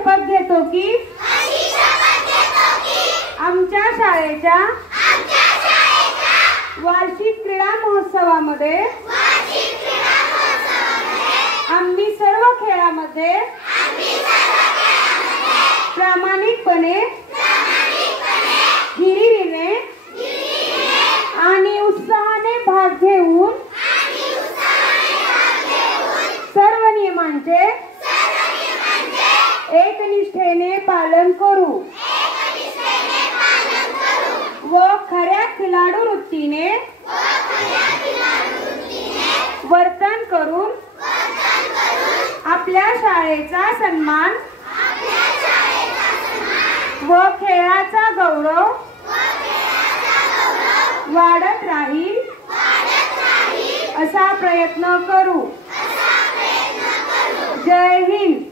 शपथ घेतो की आमच्या शाळेच्या वार्षिक क्रीडा महोत्सवामध्ये आम्ही सर्व खेळामध्ये प्रामाणिकपणे हिरिरीने आणि उत्साहाने भाग घेऊन सर्व नियमांचे एकनिष्ठेने पालन करू व खऱ्या खिलाडू वृत्तीने वर्तन करून आपल्या शाळेचा सन्मान व खेळाचा गौरव वाढत राहील असा प्रयत्न करू। जय हिंद।